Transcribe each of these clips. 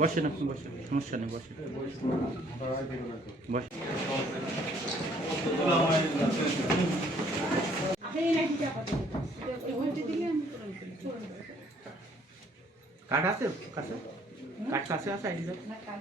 বসেন আপনি বসেন, সমস্যা নেই, বসেন বসেন। কার্ড আছে কাছে? কার্ড কাছে আছে? আইডি কার্ড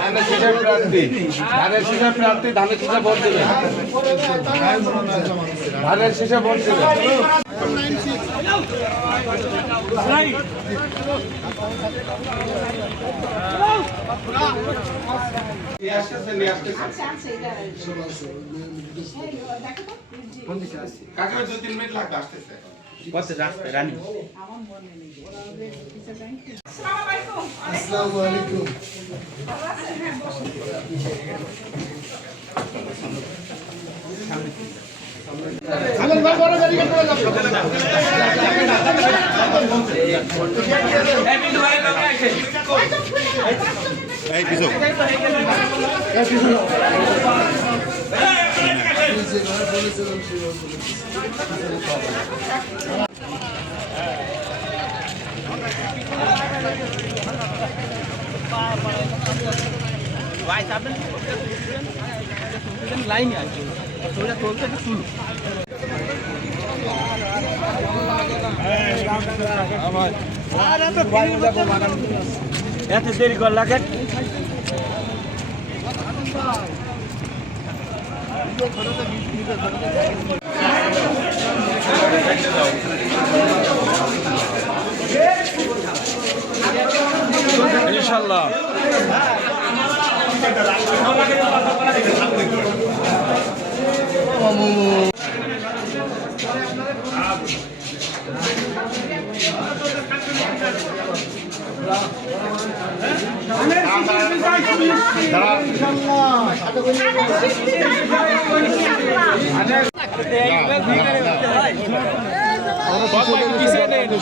ধানের শীষের প্রার্থী ধানের শীষের ভোট দেবেন। ধানের শীষে ভোট দেবেন। কাকা 2-3 মিনিট লাগবে আসতেছে। কত রাস্তায় রানী? আসসালামু আলাইকুম। লাইন আছে তোরা চলতে শুরু এত দেরি কর লাগে ইনশাআল্লাহ।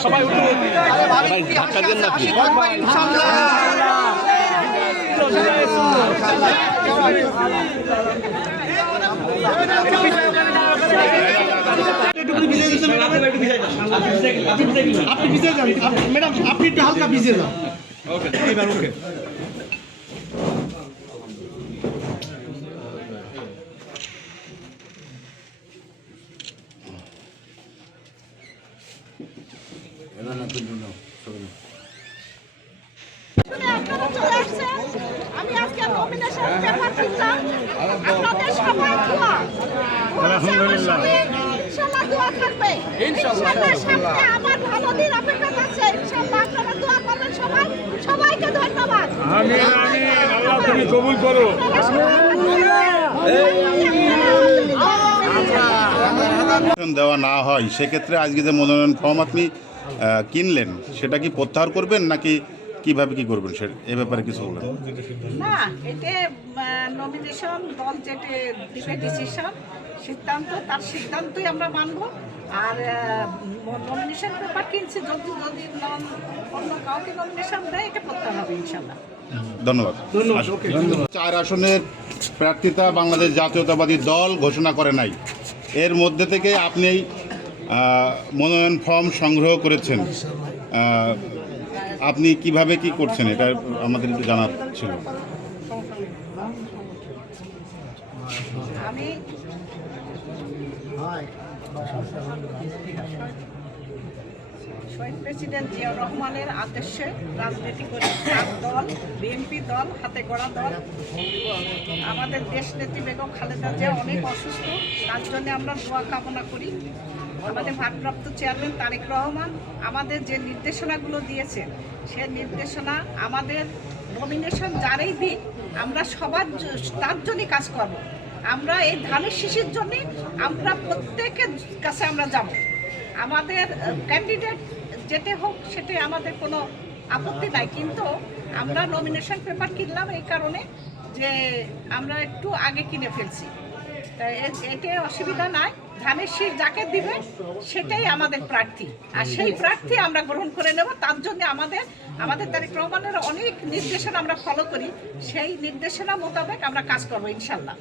সবাই আপনি ভিজে যান ম্যাডাম, আপনি একটু হালকা ভিজে যান। ওকে এবার ওকে। আমি আজকে নমিনেশন পেপার দিলাম, আপনাদের সবাই দোয়া, আলহামদুলিল্লাহ ইনশাআল্লাহ দোয়া থাকবে, ইনশাআল্লাহ সামনে আবার ভালো দিন অপেক্ষা করছে, ইনশাআল্লাহ আপনারা দোয়া করবেন সবাই, সবাইকে ধন্যবাদ। আমিন আমিন, আল্লাহ তুমি কবুল করো। দেওয়া না হয় সেক্ষেত্রে আজকে যে মনোনয়ন ফর্ম আপনি কিনলেন সেটা কি প্রত্যাহার করবেন নাকি কিভাবে কি করবেন সে এ ব্যাপারে কিছু বলেন। না, এতে নমিনেশন দল যেটা দিবে ডিসিশন সিদ্ধান্ত, তার সিদ্ধান্তই আমরা মানব। আর নমিনেশন পেপার কিনছি, যদি অন্য কাউকে নমিনেশন দেয় এটা করতে হবে ইনশাল্লাহ। ধন্যবাদ। 4 আসনের প্রার্থিতা বাংলাদেশ জাতীয়তাবাদী দল ঘোষণা করে নাই, এর মধ্যে থেকে আপনি মনোনয়ন ফর্ম সংগ্রহ করেছেন, আপনি কিভাবে কি করছেন এটা আমাদের একটু জানার ছিল। আমি শহীদ প্রেসিডেন্ট জিয়াউর রহমানের আদেশে রাজনীতি করে দল বিএনপি দল, হাতে গড়া দল। আমাদের দেশ নেত্রী বেগম খালেদা জিয়া অনেক অসুস্থ, তার জন্য আমরা দোয়া কামনা করি। আমাদের ভারপ্রাপ্ত চেয়ারম্যান তারেক রহমান আমাদের যে নির্দেশনাগুলো দিয়েছে, সে নির্দেশনা আমাদের নমিনেশন যারাই দিই আমরা সবার তার জন্যই কাজ করব। আমরা এই ধানের শীষের জন্য আমরা প্রত্যেকের কাছে আমরা যাব। আমাদের ক্যান্ডিডেট যেতে হোক সেটাই আমাদের কোনো আপত্তি নাই, কিন্তু আমরা নমিনেশন পেপার কিনলাম এই কারণে যে আমরা একটু আগে কিনে ফেলছি, তাই এতে অসুবিধা নাই। ধানের শীষ যাকে দিবে সেটাই আমাদের প্রার্থী, আর সেই প্রার্থী আমরা গ্রহণ করে নেব। তার জন্য আমাদের তারেক রহমানের অনেক নির্দেশনা আমরা ফলো করি, সেই নির্দেশনা মোতাবেক আমরা কাজ করবো ইনশাল্লাহ।